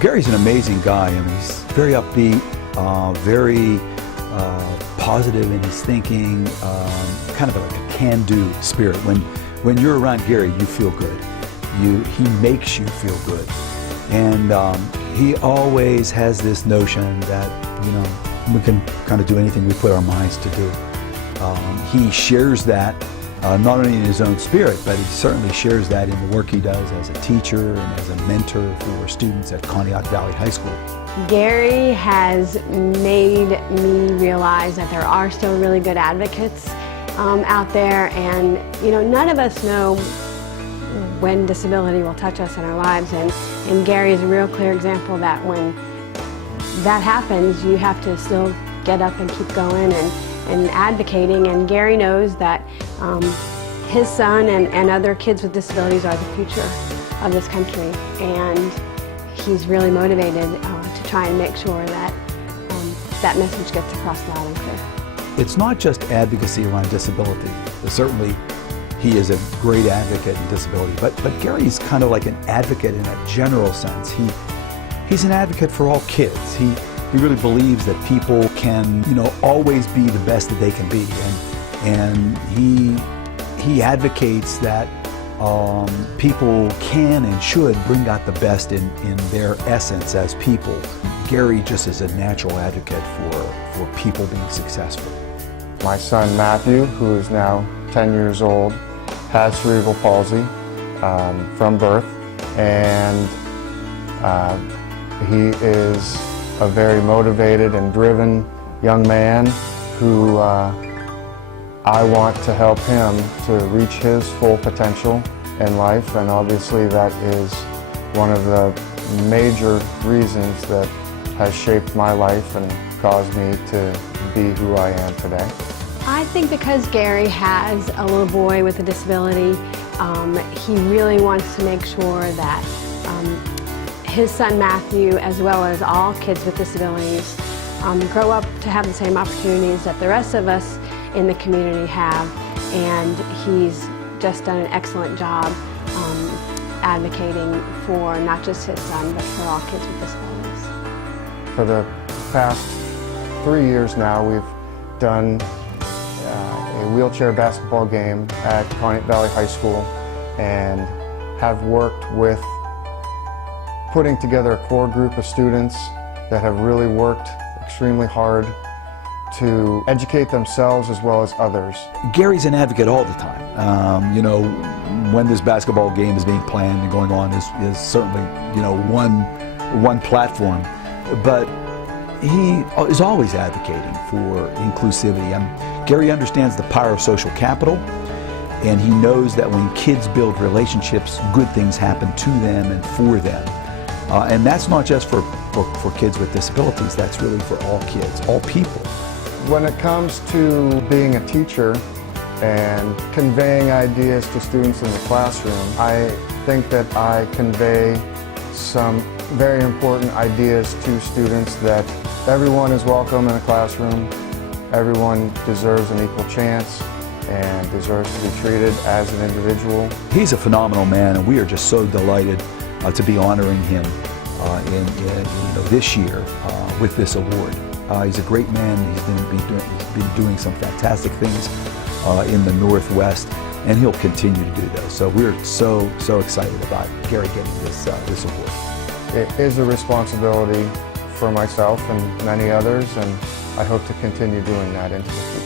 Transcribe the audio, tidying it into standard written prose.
Gary's an amazing guy. I mean, he's very upbeat, very positive in his thinking, kind of like a can-do spirit. When you're around Gary, you feel good. He makes you feel good. And he always has this notion that, you know, we can kind of do anything we put our minds to do. He shares that not only in his own spirit, but he certainly shares that in the work he does as a teacher and as a mentor for students at Conneaut Valley High School. Gary has made me realize that there are still really good advocates out there, and you know, none of us know when disability will touch us in our lives, and Gary is a real clear example that when that happens, you have to still get up and keep going and advocating. And Gary knows that his son and other kids with disabilities are the future of this country, and he's really motivated to try and make sure that that message gets across loud and clear. It's not just advocacy around disability. Certainly, he is a great advocate in disability, but Gary's kind of like an advocate in a general sense. He's an advocate for all kids. He really believes that people can, you know, always be the best that they can be, and he advocates that people can and should bring out the best in their essence as people. Gary just is a natural advocate for people being successful. My son Matthew, who is now 10 years old, has cerebral palsy from birth, and he is a very motivated and driven young man who I want to help him to reach his full potential in life, and obviously that is one of the major reasons that has shaped my life and caused me to be who I am today. I think because Gary has a little boy with a disability, he really wants to make sure that his son Matthew, as well as all kids with disabilities, grow up to have the same opportunities that the rest of us in the community have, and he's just done an excellent job advocating for not just his son, but for all kids with disabilities. For the past 3 years now, we've done a wheelchair basketball game at Conneaut Valley High School, and have worked with putting together a core group of students that have really worked extremely hard to educate themselves as well as others. Gary's an advocate all the time. You know, when this basketball game is being planned and going on is certainly, you know, one platform, but he is always advocating for inclusivity. Gary understands the power of social capital, and he knows that when kids build relationships, good things happen to them and for them. And that's not just for kids with disabilities, that's really for all kids, all people. When it comes to being a teacher and conveying ideas to students in the classroom, I think that I convey some very important ideas to students, that everyone is welcome in a classroom, everyone deserves an equal chance and deserves to be treated as an individual. He's a phenomenal man, and we are just so delighted to be honoring him this year with this award. He's a great man. He's been doing some fantastic things in the Northwest, and he'll continue to do those. So we're so excited about Gary getting this award. It is a responsibility for myself and many others, and I hope to continue doing that into the future.